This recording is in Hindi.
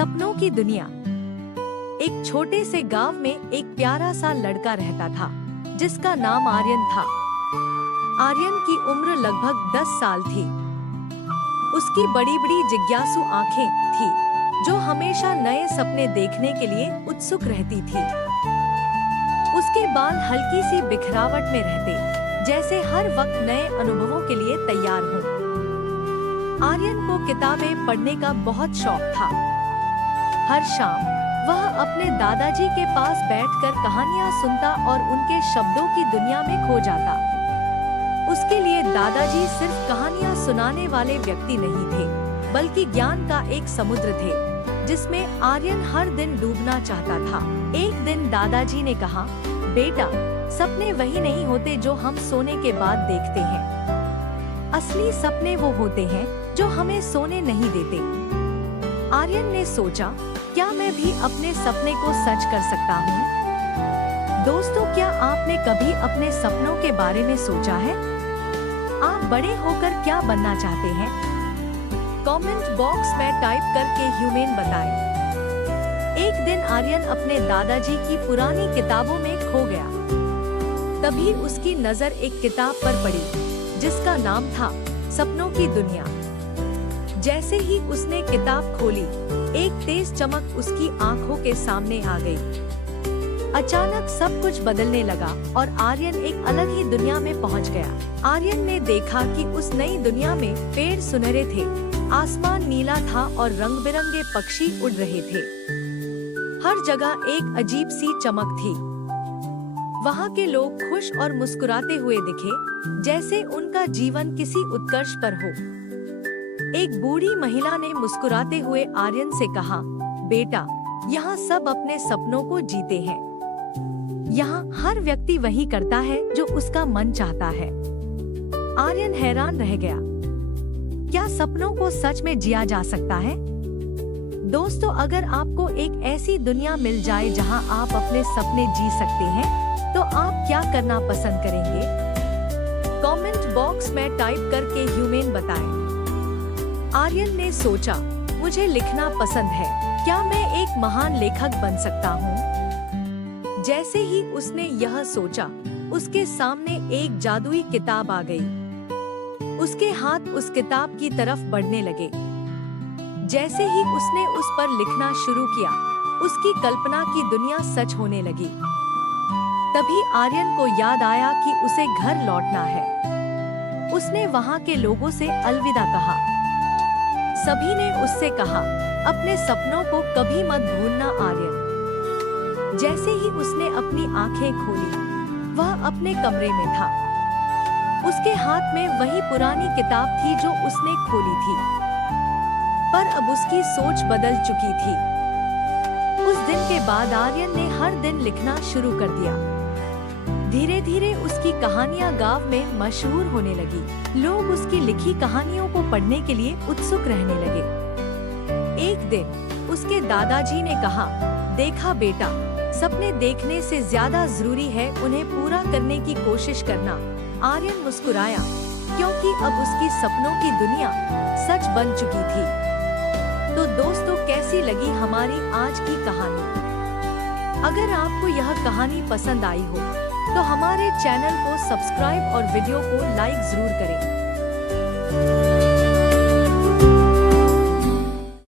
सपनों की दुनिया। एक छोटे से गांव में एक प्यारा सा लड़का रहता था जिसका नाम आर्यन था। आर्यन की उम्र लगभग 10 साल थी। उसकी बड़ी बड़ी जिज्ञासु आंखें थी जो हमेशा नए सपने देखने के लिए उत्सुक रहती थी। उसके बाल हल्की सी बिखरावट में रहते, जैसे हर वक्त नए अनुभवों के लिए तैयार हों। आर्यन को किताबें पढ़ने का बहुत शौक था। हर शाम वह अपने दादाजी के पास बैठकर कहानियां सुनता और उनके शब्दों की दुनिया में खो जाता। उसके लिए दादाजी सिर्फ कहानियां सुनाने वाले व्यक्ति नहीं थे, बल्कि ज्ञान का एक समुद्र थे जिसमें आर्यन हर दिन डूबना चाहता था। एक दिन दादाजी ने कहा, बेटा, सपने वही नहीं होते जो हम सोने के बाद देखते हैं। असली सपने वो होते हैं जो हमें सोने नहीं देते। आर्यन ने सोचा, क्या मैं भी अपने सपने को सच कर सकता हूँ? दोस्तों, क्या आपने कभी अपने सपनों के बारे में सोचा है? आप बड़े होकर क्या बनना चाहते हैं? कमेंट बॉक्स में टाइप करके ह्यूमन बताएं। एक दिन आर्यन अपने दादाजी की पुरानी किताबों में खो गया। तभी उसकी नजर एक किताब पर पड़ी जिसका नाम था सपनों की दुनिया। जैसे ही उसने किताब खोली, एक तेज चमक उसकी आंखों के सामने आ गई। अचानक सब कुछ बदलने लगा और आर्यन एक अलग ही दुनिया में पहुंच गया। आर्यन ने देखा कि उस नई दुनिया में पेड़ सुनहरे थे, आसमान नीला था और रंग बिरंगे पक्षी उड़ रहे थे। हर जगह एक अजीब सी चमक थी। वहाँ के लोग खुश और मुस्कुराते हुए दिखे, जैसे उनका जीवन किसी उत्कर्ष पर हो। एक बूढ़ी महिला ने मुस्कुराते हुए आर्यन से कहा, बेटा, यहाँ सब अपने सपनों को जीते हैं। यहाँ हर व्यक्ति वही करता है जो उसका मन चाहता है। आर्यन हैरान रह गया। क्या सपनों को सच में जिया जा सकता है? दोस्तों, अगर आपको एक ऐसी दुनिया मिल जाए जहाँ आप अपने सपने जी सकते हैं, तो आप क्या करना पसंद करेंगे? कमेंट बॉक्स में टाइप करके ह्यूमन बताएं। आर्यन ने सोचा, मुझे लिखना पसंद है। क्या मैं एक महान लेखक बन सकता हूँ? जैसे ही उसने यह सोचा, उसके सामने एक जादुई किताब आ गई। उसके हाथ उस किताब की तरफ बढ़ने लगे। जैसे ही उसने उस पर लिखना शुरू किया, उसकी कल्पना की दुनिया सच होने लगी। तभी आर्यन को याद आया कि उसे घर लौटना है। उसने वहाँ के लोगों से अलविदा कहा। सभी ने उससे कहा, अपने सपनों को कभी मत भूलना आर्यन। जैसे ही उसने अपनी आंखें खोली, वह अपने कमरे में था। उसके हाथ में वही पुरानी किताब थी जो उसने खोली थी, पर अब उसकी सोच बदल चुकी थी। उस दिन के बाद आर्यन ने हर दिन लिखना शुरू कर दिया। धीरे धीरे उसकी कहानियां गांव में मशहूर होने लगी। लोग उसकी लिखी कहानियों को पढ़ने के लिए उत्सुक रहने लगे। एक दिन उसके दादाजी ने कहा, देखा बेटा, सपने देखने से ज्यादा जरूरी है उन्हें पूरा करने की कोशिश करना। आर्यन मुस्कुराया, क्योंकि अब उसकी सपनों की दुनिया सच बन चुकी थी। तो दोस्तों, कैसी लगी हमारी आज की कहानी? अगर आपको यह कहानी पसंद आई हो तो हमारे चैनल को सब्सक्राइब और वीडियो को लाइक जरूर करें।